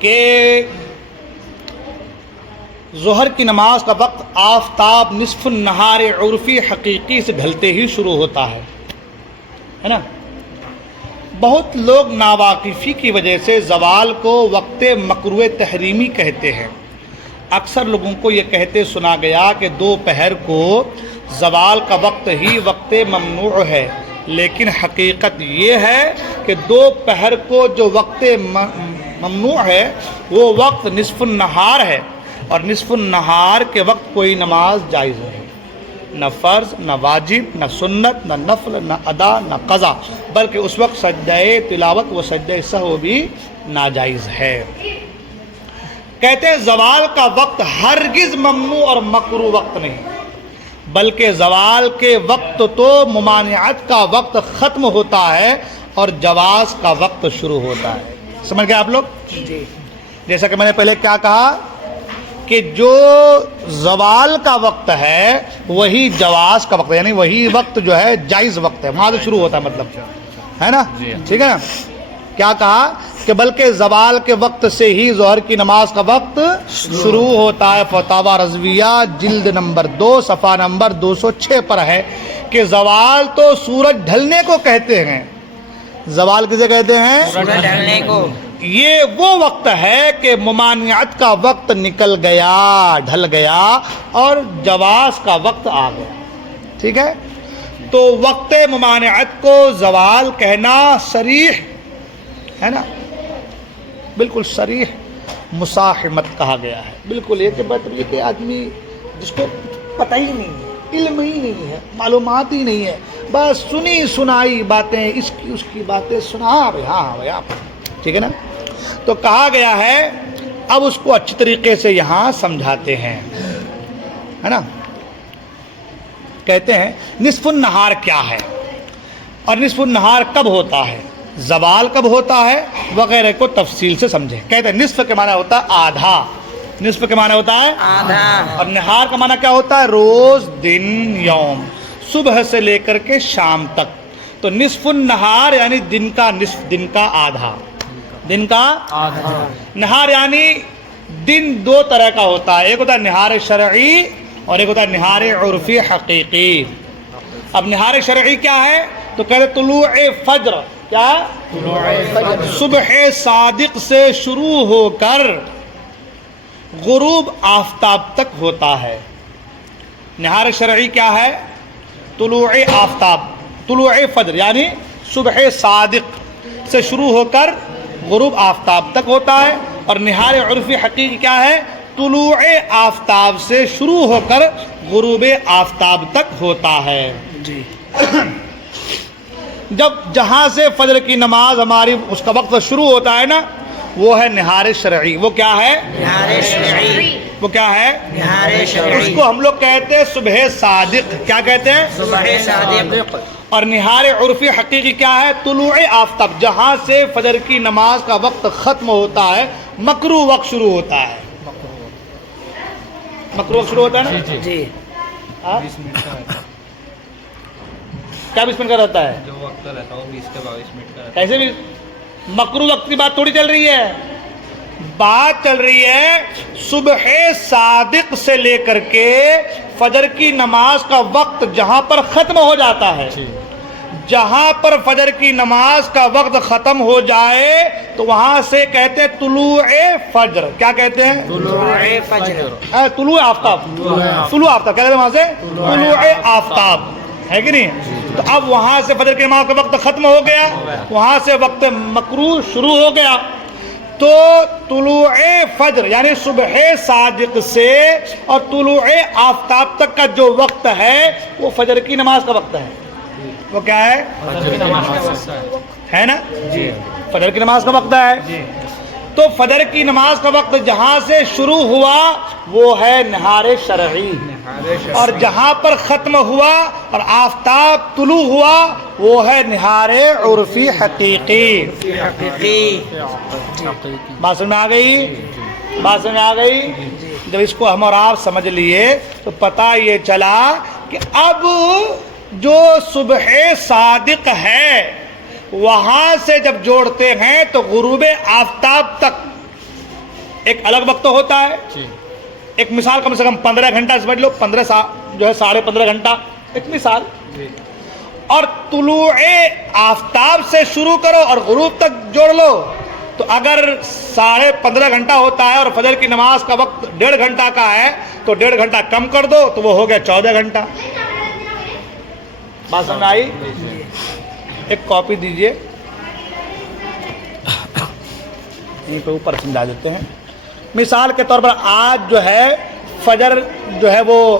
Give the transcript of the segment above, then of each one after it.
کہ ظہر کی نماز کا وقت آفتاب نصف النہار عرفی حقیقی سے ڈھلتے ہی شروع ہوتا ہے نا. بہت لوگ ناواقفی کی وجہ سے زوال کو وقت مکروہ تحریمی کہتے ہیں. اکثر لوگوں کو یہ کہتے سنا گیا کہ دوپہر کو زوال کا وقت ہی وقت ممنوع ہے، لیکن حقیقت یہ ہے کہ دوپہر کو جو وقت ممنوع ہے وہ وقت نصف النہار ہے، اور نصف النہار کے وقت کوئی نماز جائز نہیں، نہ فرض، نہ واجب، نہ سنت، نہ نفل، نہ ادا، نہ قضا، بلکہ اس وقت سجدہ تلاوت و سجدہ سہو بھی ناجائز ہے. کہتے ہیں زوال کا وقت ہرگز ممنوع اور مکروہ وقت نہیں، بلکہ زوال کے وقت تو ممانعت کا وقت ختم ہوتا ہے اور جواز کا وقت شروع ہوتا ہے. سمجھ گئے آپ لوگ؟ جی. جیسا کہ میں نے پہلے کیا کہا کہ جو زوال کا وقت ہے وہی جواز کا وقت ہے، یعنی وہی وقت جو ہے جائز وقت ہے، وہاں سے شروع ہوتا ہے، مطلب ہے نا. ٹھیک ہے نا. کیا کہا کہ بلکہ زوال کے وقت سے ہی ظہر کی نماز کا وقت شروع ہوتا ہے. فتاوی رضویہ جلد نمبر 2 صفحہ نمبر 206 پر ہے کہ زوال تو سورج ڈھلنے کو کہتے ہیں. زوال کسے کہتے ہیں؟ سورج ڈھلنے کو. یہ وہ وقت ہے کہ ممانعت کا وقت نکل گیا، ڈھل گیا، اور جواز کا وقت آ گیا. ٹھیک ہے. تو وقت ممانعت کو زوال کہنا صریح ہے نا، بالکل صریح مصاحمت کہا گیا ہے. بالکل یہ کہ مطلب یہ کہ آدمی جس کو پتہ ہی نہیں ہے، علم ہی نہیں ہے، معلومات ہی نہیں ہے، بس سنی سنائی باتیں، اس کی اس کی باتیں سنا، ہاں بھائی آپ ٹھیک ہے نا. تو کہا گیا ہے، اب اس کو اچھی طریقے سے یہاں سمجھاتے ہیں، ہے نا. کہتے ہیں نصف النہار کیا ہے اور نصف النہار کب ہوتا ہے، زوال کب ہوتا ہے وغیرہ کو تفصیل سے سمجھیں. کہتے ہیں نصف کے معنی ہوتا ہے آدھا، نصف کے معنی ہوتا ہے آدھا، اور نہار کا معنی کیا ہوتا ہے؟ روز، دن، یوم، صبح سے لے کر کے شام تک. تو نصف النہار یعنی دن کا نصف، دن کا آدھا، دن کا آدھا. نہار یعنی دن دو طرح کا ہوتا ہے، ایک ہوتا ہے نہار شرعی اور ایک ہوتا ہے نہار عرفی حقیقی. اب نہار شرعی کیا ہے؟ تو کہتے ہیں طلوع فجر، کیا؟ صبح صادق سے شروع ہو کر غروب آفتاب تک ہوتا ہے. نہار شرعی کیا ہے؟ طلوع آفتاب، طلوع فجر یعنی صبح صادق سے شروع ہو کر غروب آفتاب تک ہوتا ہے. اور نہار عرفی حقیقی کیا ہے؟ طلوع آفتاب سے شروع ہو کر غروب آفتاب تک ہوتا ہے. جی. جب جہاں سے فجر کی نماز ہماری اس کا وقت شروع ہوتا ہے نا، وہ ہے نہار شرعی. وہ کیا ہے؟ نہار شرعی. وہ کیا ہے؟ نہار شرعی. اس کو ہم لوگ کہتے ہیں صبح صادق. کیا کہتے ہیں؟ صبح صادق. اور نہار عرفی حقیقی کیا ہے؟ طلوع آفتاب، جہاں سے فجر کی نماز کا وقت ختم ہوتا ہے، مکروہ وقت شروع ہوتا ہے. مکروہ وقت شروع ہوتا ہے نا. جی. کیا 20 منٹ کا رہتا ہے؟ جو وقت رہتا ہے وہ 20 سے 22 منٹ کا رہتا ہے. کیسے بھی مکروہ وقت کی بات تھوڑی چل رہی ہے، بات چل رہی ہے صبح صادق سے لے کر کے فجر کی نماز کا وقت جہاں پر ختم ہو جاتا ہے. جہاں پر فجر کی نماز کا وقت ختم ہو جائے تو وہاں سے کہتے ہیں طلوع فجر. کیا کہتے ہیں؟ طلوع فجر. طلوع آفتاب، طلوع آفتاب کہتے ہیں وہاں سے طلوع آفتاب، ہے کہ نہیں؟ تو اب وہاں سے فجر کی نماز کا وقت ختم ہو گیا، وہاں سے وقت مکروہ شروع ہو گیا. تو طلوع فجر یعنی صبح صادق سے اور طلوع آفتاب تک کا جو وقت ہے وہ فجر کی نماز کا وقت ہے. وہ کیا ہے؟ فجر کی نماز ہے نا. جی. فجر کی نماز کا وقت ہے. تو فجر کی نماز کا وقت جہاں سے شروع ہوا وہ ہے نہار شرعی، اور جہاں پر ختم ہوا اور آفتاب طلوع ہوا وہ ہے نہار عرفی حقیقی. بات سمجھ میں آ گئی؟ بات سمجھ میں آ گئی؟ جب اس کو ہم اور آپ سمجھ لیے تو پتہ یہ چلا کہ اب جو صبح صادق ہے وہاں سے جب جوڑتے ہیں تو غروب آفتاب تک ایک الگ وقت ہوتا ہے. ایک مثال کم سے کم 15 گھنٹہ سمجھ لو, 15 جو ہے 15.5 گھنٹہ ایک مثال. اور طلوع آفتاب سے شروع کرو اور غروب تک جوڑ لو تو اگر 15.5 گھنٹہ ہوتا ہے اور فجر کی نماز کا وقت 1.5 گھنٹہ کا ہے تو 1.5 گھنٹہ کم کر دو تو وہ ہو گیا 14 گھنٹہ. بات سمجھ آئی؟ ایک کاپی دیجئے, یہیں پہ اوپر سمجھا دیتے ہیں. مثال کے طور پر آج جو ہے فجر جو ہے وہ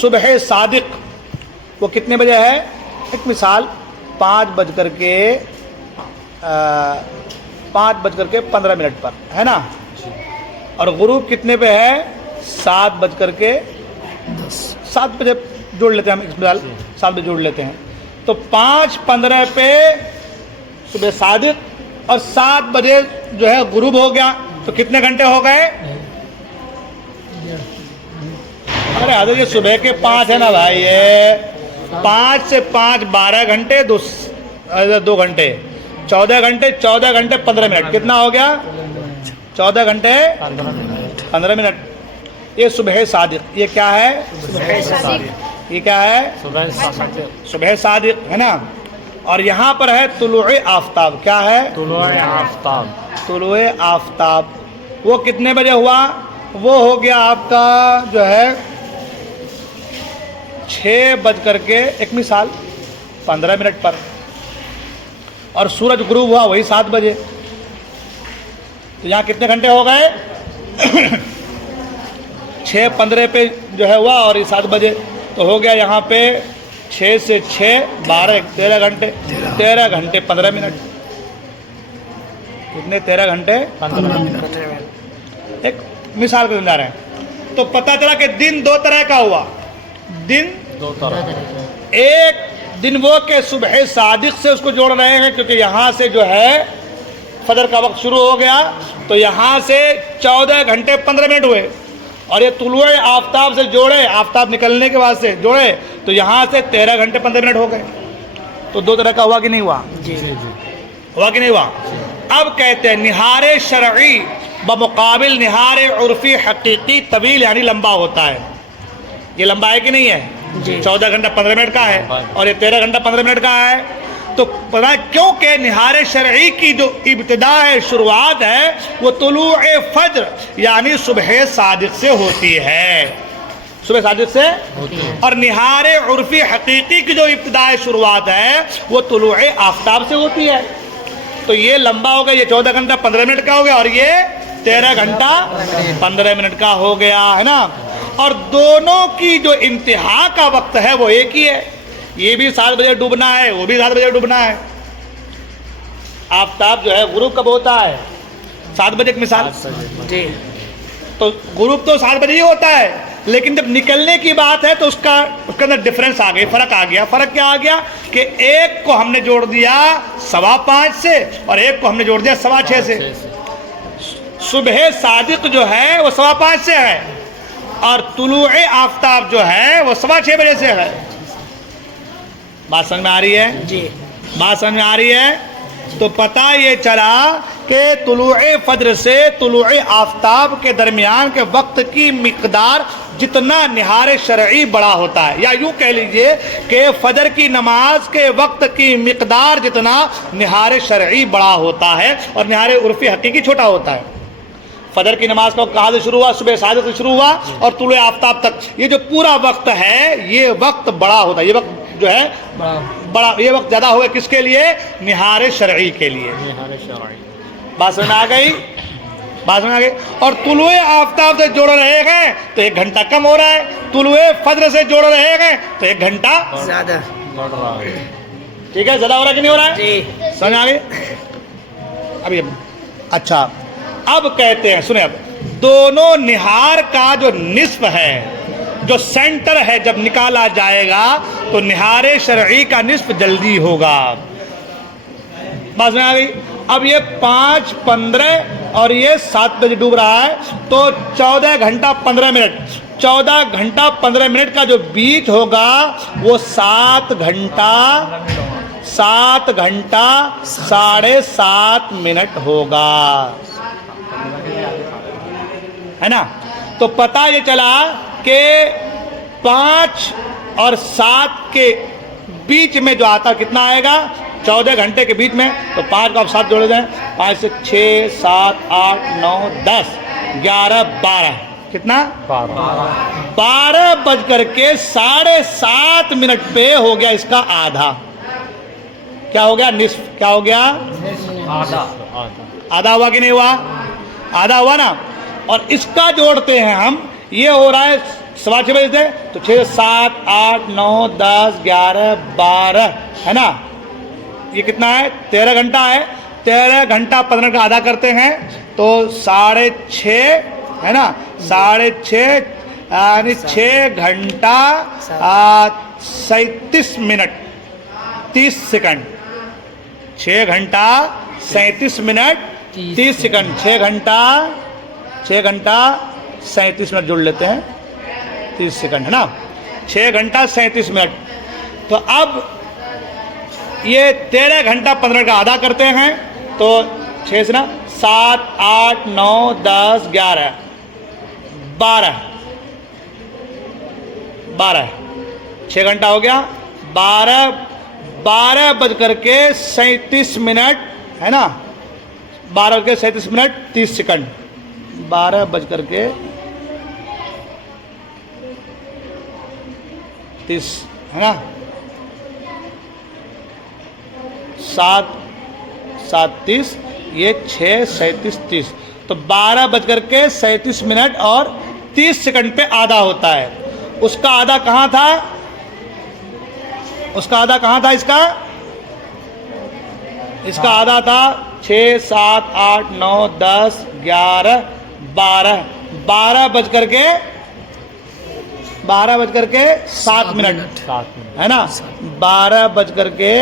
صبح صادق وہ کتنے بجے ہے؟ ایک مثال 5:15 پر ہے نا, اور غروب کتنے پہ ہے؟ 7 بجے جوڑ لیتے ہیں ہم, ایک مثال 7 بجے جوڑ لیتے ہیں تو 5:15 پہ صبح صادق اور 7 بجے جو ہے غروب ہو گیا تو کتنے گھنٹے ہو گئے؟ ارے حضرت یہ صبح کے 5 ہے نا بھائی, یہ 5 سے 5 12 گھنٹے 2 گھنٹے 14 گھنٹے 15 منٹ کتنا ہو گیا؟ 14 گھنٹے 15 منٹ. یہ صبح صادق یہ کیا ہے؟ یہ کیا ہے؟ صبح صادق ہے نا. اور یہاں پر ہے طلوع آفتاب. کیا ہے؟ طلوع آفتاب وہ کتنے بجے ہوا؟ وہ ہو گیا آپ کا جو ہے 6 ایک مثال 15 منٹ پر, اور سورج غروب ہوا وہی 7 بجے. تو یہاں کتنے گھنٹے ہو گئے؟ 6:15 پہ جو ہے ہوا اور یہ 7 بجے تو ہو گیا یہاں پہ 6 سے 6 12 13 گھنٹے 13 گھنٹے 15 منٹ. کتنے؟ 13 گھنٹے 15 منٹ. ایک مثال کو سمجھا رہے ہیں تو پتہ چلا کہ دن 2 طرح کا ہوا. دن 2 طرح, ایک دن وہ کہ صبح صادق سے اس کو جوڑ رہے ہیں کیونکہ یہاں سے جو ہے فجر کا وقت شروع ہو گیا تو یہاں سے 14 گھنٹے 15 منٹ ہوئے, اور یہ طلوع آفتاب سے جوڑے, آفتاب نکلنے کے بعد سے جوڑے تو یہاں سے 13 گھنٹے 15 منٹ ہو گئے. تو 2 طرح کا ہوا کہ نہیں ہوا؟ ہوا کہ نہیں ہوا؟ اب کہتے ہیں نہار شرعی بمقابل نہار عرفی حقیقی طویل یعنی لمبا ہوتا ہے. یہ لمبا ہے کہ نہیں ہے؟ 14 گھنٹہ 15 منٹ کا ہے اور یہ 13 گھنٹہ 15 منٹ کا ہے. تو پتہ ہے کیوں کہ نہار شرعی کی جو ابتدا ہے, شروعات ہے, وہ طلوع فجر یعنی صبح صادق سے ہوتی ہے. صبح صادق سے, اور نہار عرفی حقیقی کی جو ابتدا ہے شروعات ہے وہ طلوع آفتاب سے ہوتی ہے. تو یہ لمبا ہو گیا, یہ 14 گھنٹہ 15 منٹ کا ہو گیا اور یہ 13 گھنٹہ 15 منٹ کا ہو گیا ہے نا. اور دونوں کی جو انتہا کا وقت ہے وہ ایک ہی ہے. یہ بھی 7 بجے ڈوبنا ہے, وہ بھی 7 بجے ڈوبنا ہے. آفتاب جو ہے غروب کب ہوتا ہے؟ 7 بجے. ایک مثال, تو غروب تو 7 بجے ہی ہوتا ہے لیکن جب نکلنے کی بات ہے تو اس کے اندر ڈفرنس آ گئی, فرق آ گیا. فرق کیا آ گیا کہ ایک کو ہم نے جوڑ دیا 5:15 سے اور ایک کو ہم نے جوڑ دیا 6:15 سے. صبح صادق جو ہے وہ 5:15 سے ہے اور طلوع آفتاب جو ہے وہ 6:15 بجے سے ہے. بات سمجھ میں آ رہی ہے؟ جی بات سمجھ میں آ رہی ہے. تو پتہ یہ چلا کہ طلوع فجر سے طلوع آفتاب کے درمیان کے وقت کی مقدار جتنا نہار شرعی بڑا ہوتا ہے, یا یوں کہہ لیجئے کہ فجر کی نماز کے وقت کی مقدار جتنا نہار شرعی بڑا ہوتا ہے اور نہار عرفی حقیقی چھوٹا ہوتا ہے. فجر کی نماز کا کہاں سے شروع ہوا؟ صبح صادق سے شروع ہوا اور طلوع آفتاب تک یہ جو پورا وقت ہے یہ وقت بڑا ہوتا ہے. یہ وقت جو ہے بڑا, یہ وقت زیادہ ہوگا کس کے لیے؟ نہار شرعی کے لیے. بات سمجھ میں آ گئی؟ بات میں آ گئی. اور طلوع آفتاب سے جوڑ رہے ہیں تو 1 گھنٹہ کم ہو رہا ہے, طلوع فجر سے جوڑ رہے ہیں تو 1 گھنٹہ زیادہ بڑھ رہا ہے. ٹھیک ہے, زیادہ ہو رہا ہے کہ نہیں ہو رہا ہے؟ جی سمجھ آ گئی. ابھی اچھا اب کہتے ہیں سنیں, اب دونوں نہار کا جو نصف ہے, جو سینٹر ہے, جب نکالا جائے گا تو نہار شرعی کا نصف جلدی ہوگا. بات میں آ گئی. اب یہ 5:15 اور یہ 7 بجے ڈوب رہا ہے تو 14 گھنٹہ 15 منٹ, 14 گھنٹہ 15 منٹ کا جو بیچ ہوگا وہ 7 گھنٹہ 7.5 منٹ ہوگا. ہے نا. تو پتہ یہ چلا کہ 5 اور 7 کے بیچ میں جو آتا کتنا آئے گا 14 گھنٹے کے بیچ میں. تو 5 کو آپ 7 جوڑ دیں, 5 سے 6 7 8 9 10 11 12 کتنا 12 بج کر کے 7:30 پہ ہو گیا اس کا آدھا. کیا ہو گیا نصف, کیا ہو گیا آدھا ہوا کہ نہیں ہوا, آدھا ہوا نا. اور اس کا جوڑتے ہیں ہم, یہ ہو رہا ہے 6:15 بجے سے, تو 6 7 8 9 10 11 12 ہے نا. یہ کتنا ہے 13 گھنٹہ ہے. 13 گھنٹہ 15 کا آدھا کرتے ہیں تو 6:30 ہے نا. 6:30 یعنی 6 گھنٹہ 37 منٹ 30 سیکنڈ. 6 گھنٹہ 37 منٹ 30 سیکنڈ. 6 گھنٹہ 37 منٹ جوڑ لیتے ہیں 30 سیکنڈ ہے نا. 6 گھنٹہ 37 منٹ. تو اب یہ 13 گھنٹہ 15 کا آدھا کرتے ہیں تو 6 سے نا 7 8 9 10 11 12 6 گھنٹہ ہو گیا. 12 بج کر کے 37 منٹ ہے نا. 12 بج کے 37 منٹ 30 سیکنڈ. 12 بج کر کے 30 ہے نا. 7 7 30 یہ 6 37 30. تو 12 بج کر کے 37 منٹ اور 30 سیکنڈ پہ آدھا ہوتا ہے. اس کا آدھا کہاں تھا, اس کا آدھا کہاں تھا, اس کا آدھا تھا 6 7 8 9 10 11 12 12 بج کر کے 7 منٹ ہے نا. 12 بج کر کے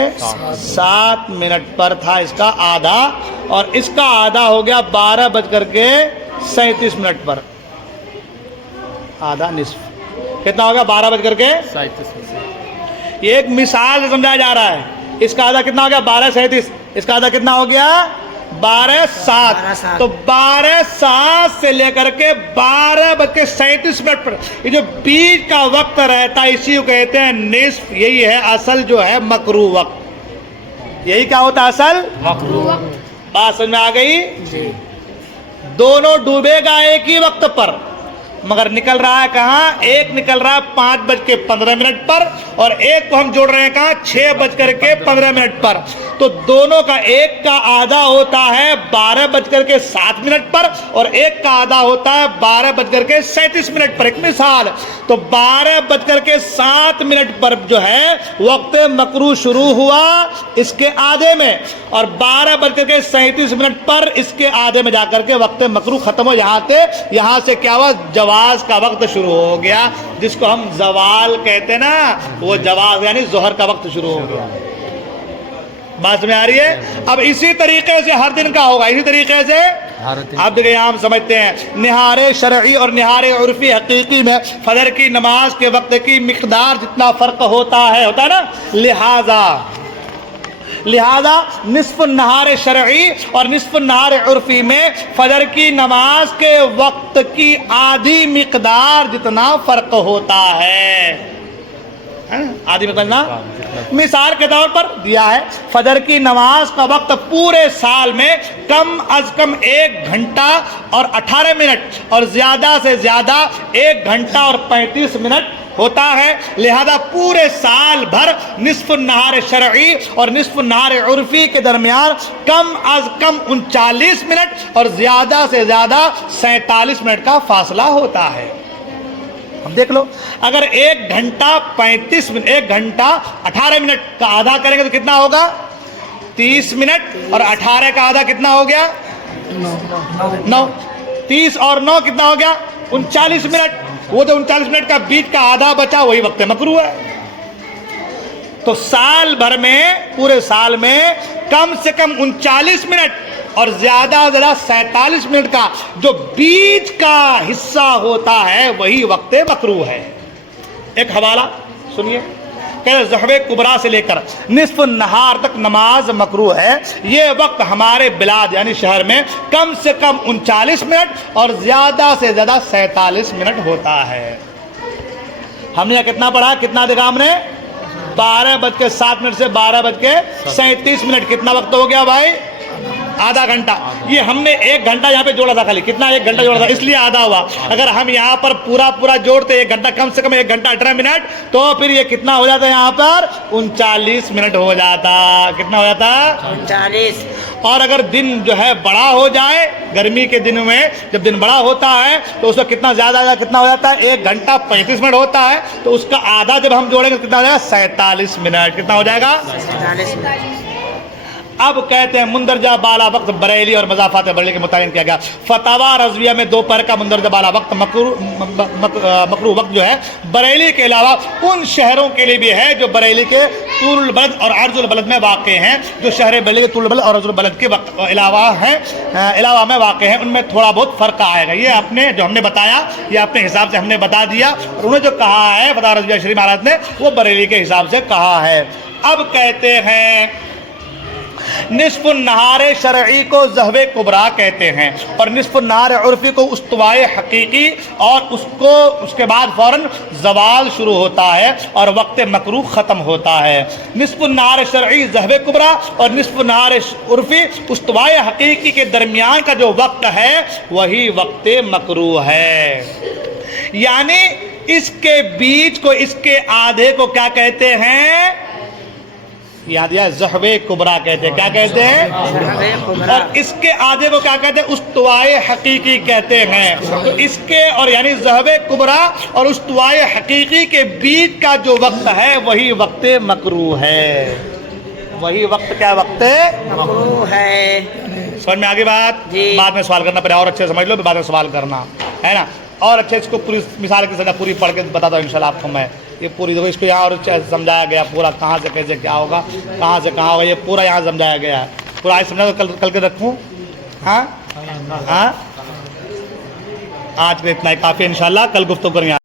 7 منٹ پر تھا اس کا آدھا, اور اس کا آدھا ہو گیا 12 بج کر کے 37 منٹ پر. آدھا نصف کتنا ہوگا 12 بج کر کے 37. یہ ایک مثال سے سمجھایا جا رہا ہے. اس کا آدھا کتنا ہو گیا 12:37. اس کا آدھا کتنا ہو گیا 12:07. تو 12:07 سے لے کر کے 12 بج کے 37 منٹ پر یہ جو بیچ کا وقت رہتا ہے اسی کو کہتے ہیں نصف. یہی ہے اصل جو ہے مکروہ وقت. یہی کیا ہوتا ہے اصل مکروہ وقت. بات سمجھ میں آ گئی. دونوں ڈوبے گا ایک ہی وقت پر, مگر نکل رہا ہے کہاں, ایک نکل رہا ہے 5 بج کے 15 منٹ پر, اور ایک کو ہم جوڑ رہے ہیں کہاں 6 بج کر کے 15 منٹ پر. تو دونوں کا ایک کا آدھا ہوتا ہے 12 بج کر کے 7 منٹ پر, اور ایک کا آدھا ہوتا ہے 12 بج کر کے 37 منٹ پر. ایک مثال, تو 12 بج کر کے 7 منٹ پر جو ہے وقت مکروہ شروع ہوا اس کے آدھے میں, اور 12 بج کر کے 37 منٹ پر اس کے آدھے میں جا کر کے وقت مکروہ ختم ہو. یہاں سے کیا ہوا, جواز کا وقت شروع ہو گیا, جس کو ہم زوال کہتے ہیں نا, وہ جواز یعنی ظہر کا وقت شروع ہو گیا. بات میں آ رہی ہے. اب اسی طریقے سے ہر دن کا ہوگا, اسی طریقے سے آپ دیکھیں یہاں ہم سمجھتے ہیں نہار شرعی اور نہار عرفی حقیقی میں فجر کی نماز کے وقت کی مقدار جتنا فرق ہوتا ہے نا, لہذا نصف النہار شرعی اور نصف النہار عرفی میں فجر کی نماز کے وقت کی آدھی مقدار جتنا فرق ہوتا ہے. آدھی مقدار مثال کے طور پر دیا ہے, فجر کی نماز کا وقت پورے سال میں کم از کم 1 گھنٹہ اور 18 منٹ اور زیادہ سے زیادہ 1 گھنٹہ اور 35 منٹ ہوتا ہے. لہذا پورے سال بھر نصف النہار شرعی اور نصف النہار عرفی کے درمیان کم از کم 39 منٹ اور زیادہ سے زیادہ 47 منٹ کا فاصلہ ہوتا ہے. اب دیکھ لو, اگر 1 گھنٹہ 35 منٹ 1 گھنٹہ 18 منٹ کا آدھا کریں گے تو کتنا ہوگا 30 منٹ, اور 18 کا آدھا کتنا ہو گیا 9. 30 اور 9 کتنا ہو گیا 39 منٹ. وہ جو 39 منٹ کا بیچ کا آدھا بچا وہی وقت مکروہ ہے. تو سال بھر میں پورے سال میں کم سے کم 39 منٹ اور زیادہ سے زیادہ 47 منٹ کا جو بیچ کا حصہ ہوتا ہے وہی وقت مکروہ ہے. ایک حوالہ سنیے, کہ ظہر کبریٰ سے لے کر نصف النہار تک نماز مکروہ ہے. یہ وقت ہمارے بلاد یعنی شہر میں کم سے کم 39 منٹ اور زیادہ سے زیادہ 47 منٹ ہوتا ہے. ہم نے کتنا پڑھا, کتنا دیکھا ہم نے؟ 12:07 سے 12:37. کتنا وقت ہو گیا بھائی؟ آدھا گھنٹہ. یہ ہم نے 1 گھنٹہ یہاں پہ جوڑا تھا خالی. کتنا؟ 1 گھنٹہ جوڑا تھا, اس لیے آدھا ہوا. اگر ہم یہاں پر پورا جوڑتے 1 گھنٹہ, کم سے کم 1 گھنٹہ 18 منٹ, تو پھر یہ کتنا ہو جاتا ہے یہاں پر؟ 39 منٹ ہو جاتا. کتنا ہو جاتا؟ 39. اور اگر دن جو ہے بڑا ہو جائے, گرمی کے دن میں جب دن بڑا ہوتا ہے تو اس کا کتنا زیادہ کتنا ہو جاتا ہے؟ 1 گھنٹہ 35 منٹ ہوتا ہے, تو اس کا آدھا جب ہم جوڑیں گے کتنا ہو جائے گا؟ 47 منٹ. کتنا ہو جائے گا؟ 47 منٹ. اب کہتے ہیں مندرجہ بالا وقت بریلی اور مضافات بریلی کے متعین کیا گیا. فتاوی رضویہ میں دوپہر کا مندرجہ بالا وقت مکروہ وقت جو ہے بریلی کے علاوہ ان شہروں کے لیے بھی ہے جو بریلی کے طول البلد اور عرض البلد میں واقع ہیں. جو شہر بریلی کے طول البلد اور عرض البلد کے علاوہ میں واقع ہیں, ان میں تھوڑا بہت فرق آئے گا. یہ اپنے جو ہم نے بتایا یہ اپنے حساب سے ہم نے بتا دیا, اور انہوں نے جو کہا ہے فتاوی رضویہ شریف حالات نے وہ بریلی کے حساب سے کہا ہے. اب کہتے ہیں نصف النہار شرعی کو ظہر کبریٰ کہتے ہیں, اور نصف النہار عرفی کو استوائے حقیقی, اور اس کے بعد فوراً زوال شروع ہوتا ہے اور وقت مکروہ ختم ہوتا ہے. نصف النہار شرعی ظہر کبریٰ اور نصف النہار عرفی استوائے حقیقی کے درمیان کا جو وقت ہے وہی وقت مکروہ ہے. یعنی اس کے بیچ کو, اس کے آدھے کو کیا کہتے ہیں؟ یاد ہے ظہر کبریٰ کہتے ہیں. کیا کہتے ہیں؟ اور اس کے آدھے کو کیا کہتے ہیں؟ استوائے حقیقی کہتے ہیں. اس کے اور یعنی ظہر کبریٰ اور استوائے حقیقی کے بیچ کا جو وقت ہے وہی وقت مکروہ ہے. وہی وقت کیا وقت مکروہ ہے. سمجھ میں آگے بات؟ بعد میں سوال کرنا پڑے, اور اچھے سمجھ لو, بعد میں سوال کرنا ہے نا. اور اچھے اس کو پوری مثال کی سزا پوری پڑھ کے بتاتا ہوں انشاءاللہ آپ کو میں. یہ پوری دیکھو, اس کو یہاں اور سمجھایا گیا پورا, کہاں سے کیسے کیا ہوگا, کہاں سے کہاں ہوگا, یہ پورا یہاں سمجھایا گیا ہے. پورا آج سمجھا تو کل کے رکھوں. ہاں آج کے اتنا ہی کافی, انشاءاللہ کل گفتگو کریں.